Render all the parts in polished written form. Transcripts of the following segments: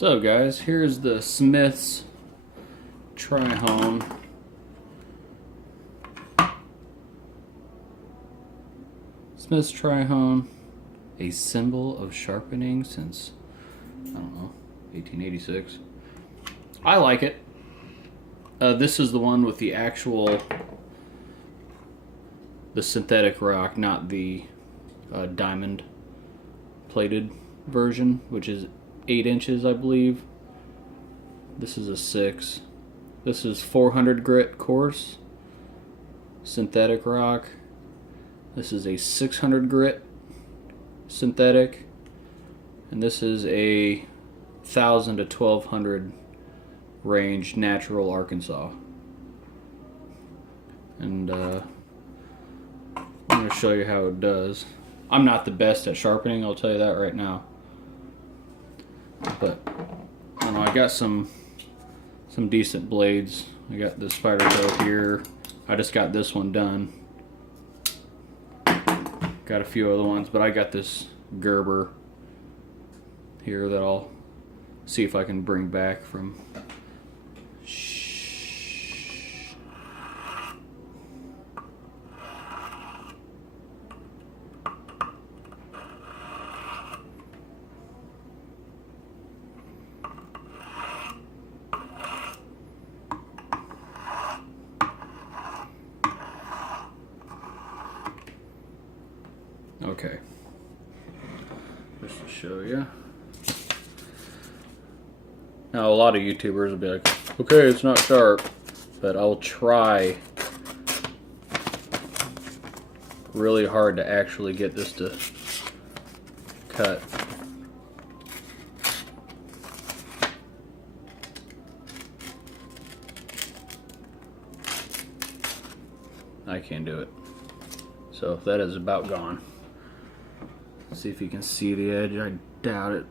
So guys, here's the Smith's Tri-Hone. Smith's Tri-Hone, a symbol of sharpening since, I don't know, 1886. I like it. This is the one with the synthetic rock, not the diamond plated version, which is 8 inches, I believe. This is a 6. This is 400 grit coarse synthetic rock. This is a 600 grit synthetic, and this is a 1,000 to 1,200 range natural Arkansas. And I'm going to show you how it does. I'm not the best at sharpening, I'll tell you that right now. But I don't know, I got some decent blades. I got the Spyderco here. I just got this one done. Got a few other ones, but I got this Gerber here that I'll see if I can bring back from. Okay, just to show you. Now a lot of YouTubers will be like, okay, it's not sharp, but I'll try really hard to actually get this to cut. I can't do it. So that is about gone. See if you can see the edge. I doubt it.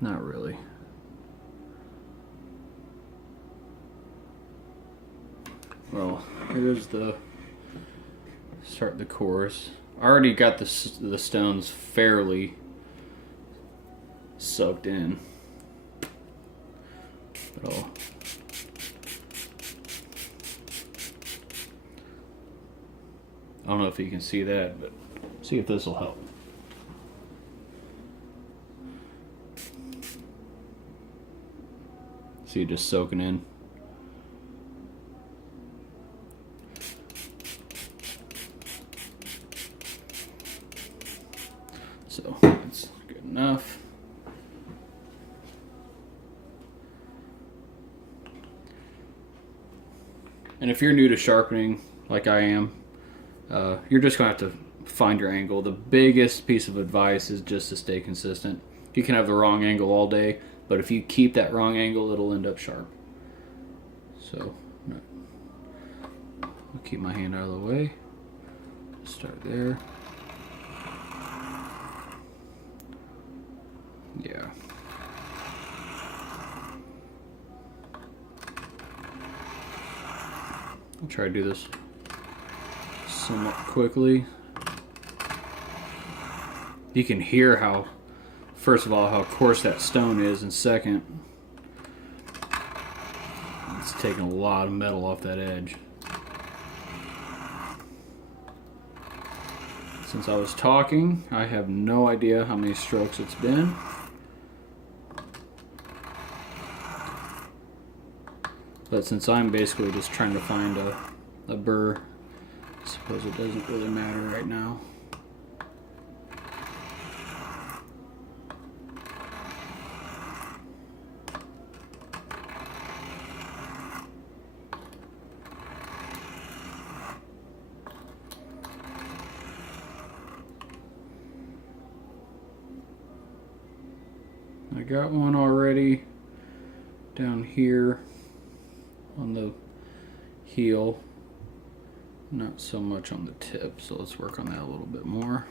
Not really. Well, here's the start the course. I already got the stones fairly soaked in. But I don't know if you can see that, but see if this will help. See it just soaking in. So that's good enough. And if you're new to sharpening, like I am, you're just going to have to find your angle. The biggest piece of advice is just to stay consistent. You can have the wrong angle all day, but if you keep that wrong angle, it'll end up sharp. So, I'll keep my hand out of the way. Start there. Yeah. I'll try to do this somewhat quickly. You can hear how, first of all, how coarse that stone is, and second, it's taking a lot of metal off that edge. Since I was talking, I have no idea how many strokes it's been. But since I'm basically just trying to find a burr, I suppose it doesn't really matter right now. I got one already down here on the heel, not so much on the tip, so let's work on that a little bit more.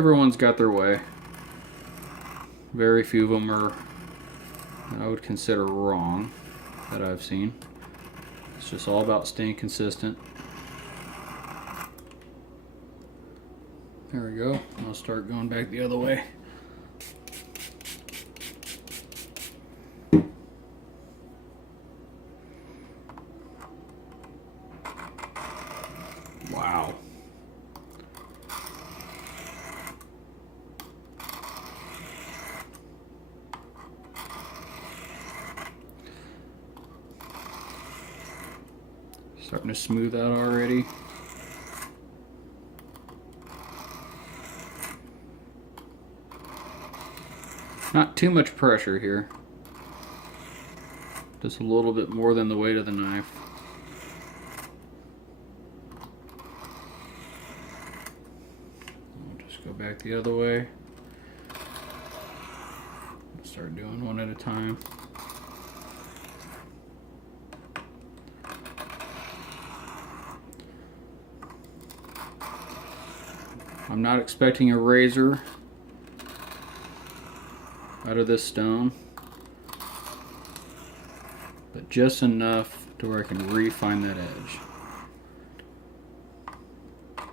everyone's got their way. Very few of them are, I would consider, wrong that I've seen. It's just all about staying consistent. There we go. I'll start going back the other way. Wow. Starting to smooth out already. Not too much pressure here. Just a little bit more than the weight of the knife. I'll just go back the other way. Start doing one at a time. I'm not expecting a razor out of this stone, but just enough to where I can refine that edge. I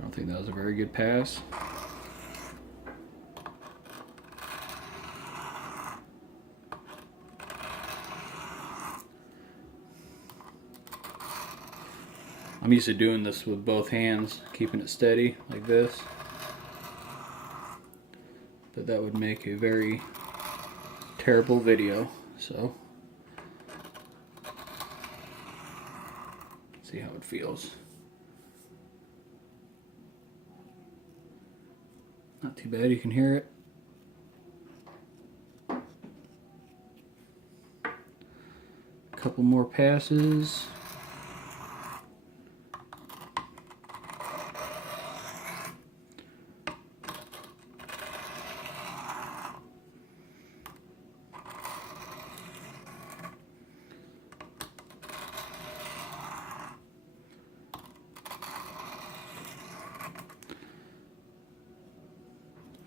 don't think that was a very good pass. I'm used to doing this with both hands, keeping it steady like this. But that would make a very terrible video, so see how it feels. Not too bad, you can hear it. A couple more passes.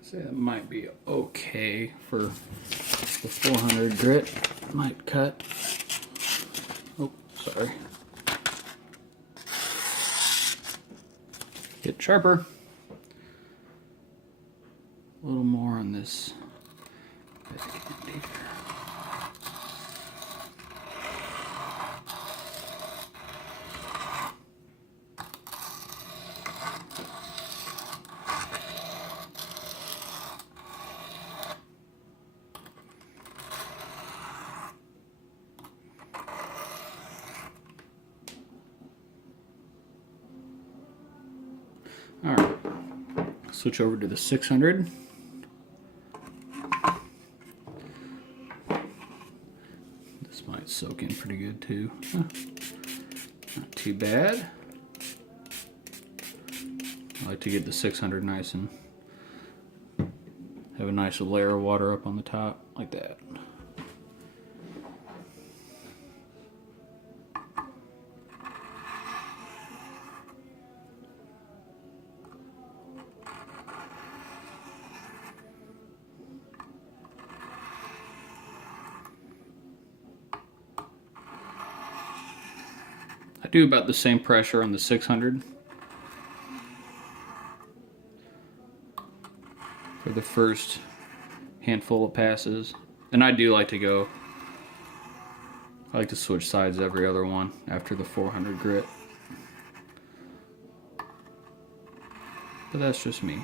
Say that might be okay for the 400 grit. Might cut. Oh, sorry. Get sharper. A little more on this bit of candy here. All right, switch over to the 600. This might soak in pretty good too. Huh. Not too bad. I like to get the 600 nice and have a nice layer of water up on the top like that. I do about the same pressure on the 600 for the first handful of passes. And I do like to go, I like to switch sides every other one after the 400 grit. But that's just me.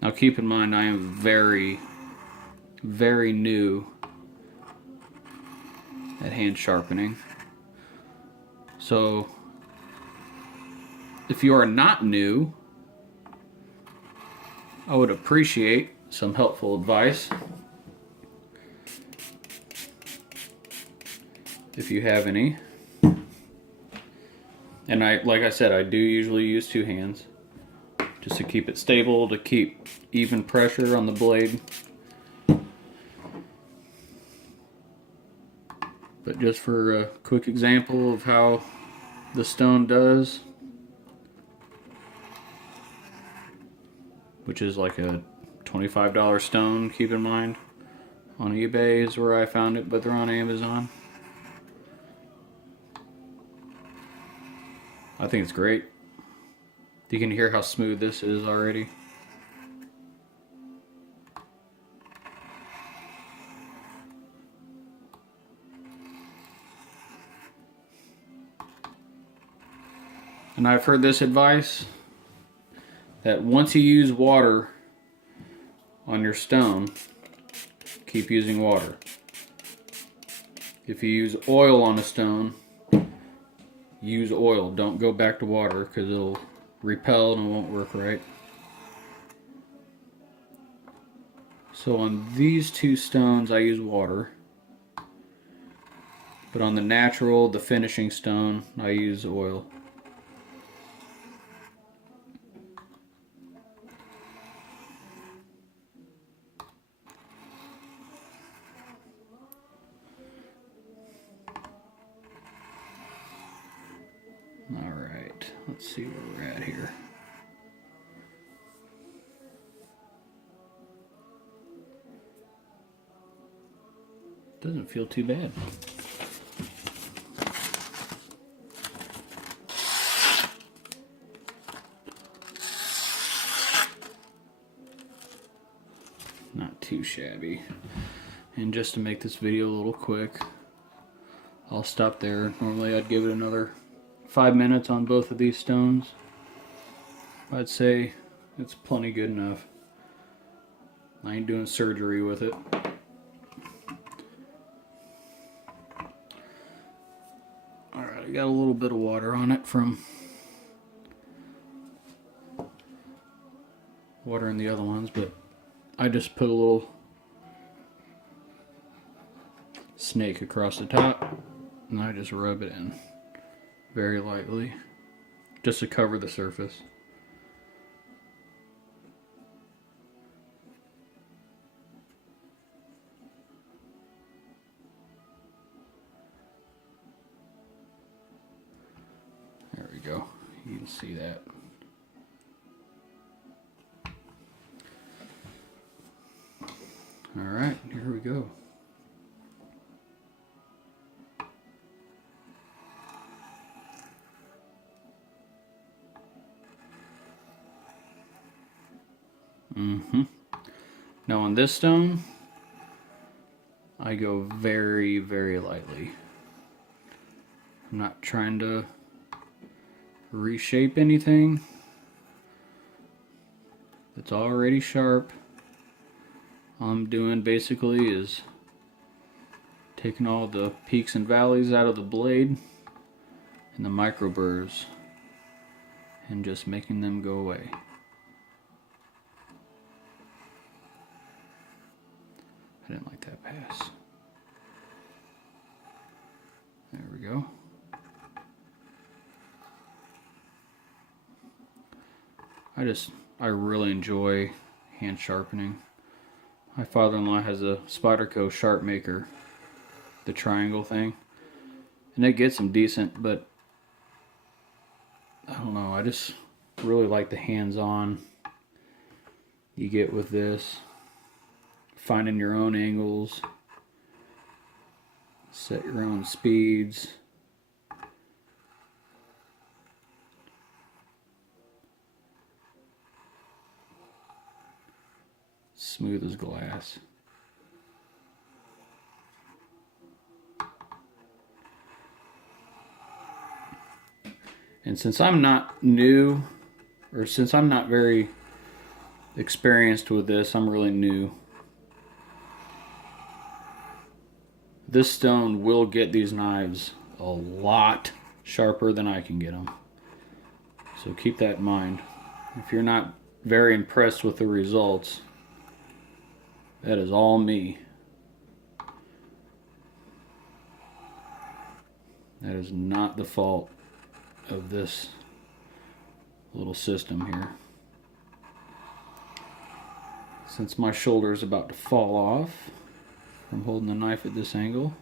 Now keep in mind, I am very new at hand sharpening. So if you are not new, I would appreciate some helpful advice. If you have any. And like I said, I do usually use two hands just to keep it stable, to keep even pressure on the blade. But just for a quick example of how the stone does, which is like a $25 stone, keep in mind. On eBay is where I found it, but they're on Amazon. I think it's great. You can hear how smooth this is already. And I've heard this advice that once you use water on your stone, keep using water. If you use oil on a stone, use oil. Don't go back to water because it'll repel and it won't work right. So on these two stones I use water. But on the natural, the finishing stone, I use oil. Alright, let's see where we're at here. Doesn't feel too bad. Not too shabby. And just to make this video a little quick, I'll stop there. Normally I'd give it another 5 minutes on both of these stones. I'd say it's plenty good enough. I ain't doing surgery with it. Alright, I got a little bit of water on it from water in the other ones, but I just put a little snake across the top and I just rub it in very lightly just to cover the surface. There we go. You can see that. Alright, here we go. Now on this stone, I go very, very lightly. I'm not trying to reshape anything. It's already sharp. All I'm doing basically is taking all the peaks and valleys out of the blade and the micro burrs and just making them go away. I didn't like that pass. There we go. I really enjoy hand sharpening. My father-in-law has a Spyderco Sharp Maker, the triangle thing, and it gets them decent, but I don't know, I just really like the hands-on you get with this. Finding your own angles, set your own speeds. Smooth as glass. And since I'm not new, or since I'm not very experienced with this, I'm really new. This stone will get these knives a lot sharper than I can get them. So keep that in mind. If you're not very impressed with the results, that is all me. That is not the fault of this little system here. Since my shoulder is about to fall off from holding the knife at this angle,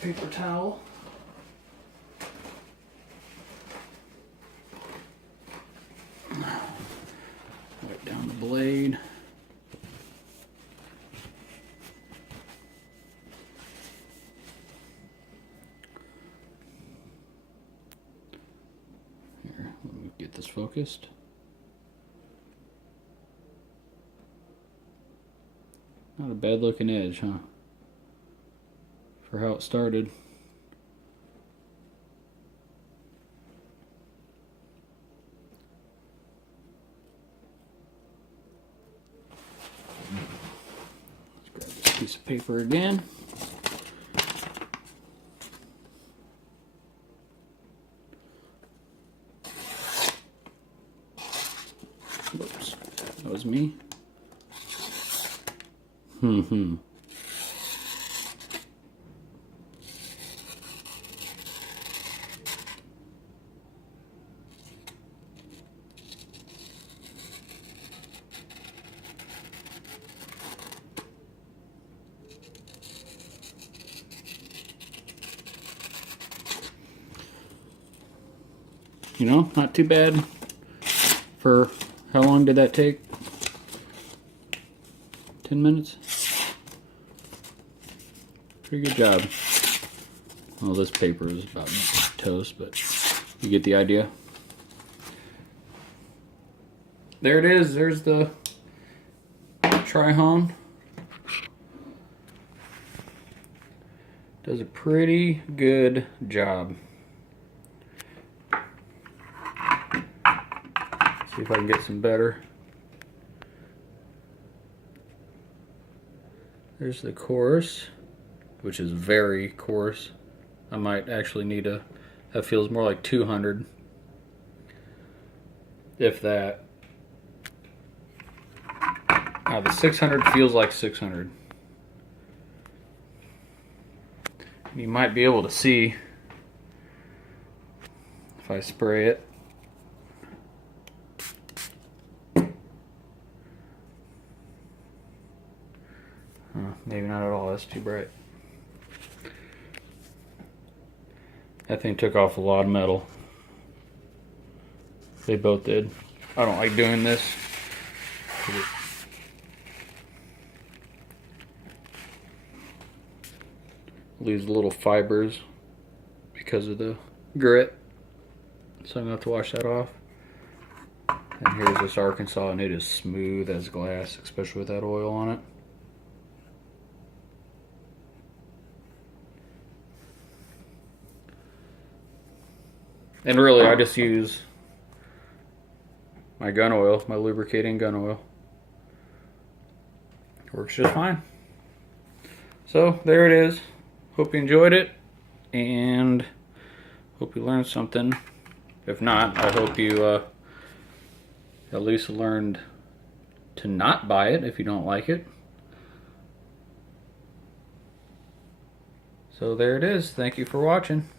paper towel. Wipe down the blade. Here, let me get this focused. Not a bad looking edge, huh? For how it started. Let's grab this piece of paper again. Whoops, that was me. You know, not too bad for how long did that take? 10 minutes? Pretty good job. Well, this paper is about toast, but you get the idea. There it is. There's the Tri-Hone. Does a pretty good job. See if I can get some better. There's the coarse, which is very coarse. I might actually need a, that feels more like 200, if that. Now the 600 feels like 600. You might be able to see if I spray it. Maybe not at all, that's too bright. That thing took off a lot of metal. They both did. I don't like doing this. Leaves little fibers because of the grit. So I'm gonna have to wash that off. And here's this Arkansas, and it is smooth as glass, especially with that oil on it. And really, I just use my gun oil, my lubricating gun oil. It works just fine. So there it is. Hope you enjoyed it, and hope you learned something. If not, I hope you at least learned to not buy it if you don't like it. So there it is. Thank you for watching.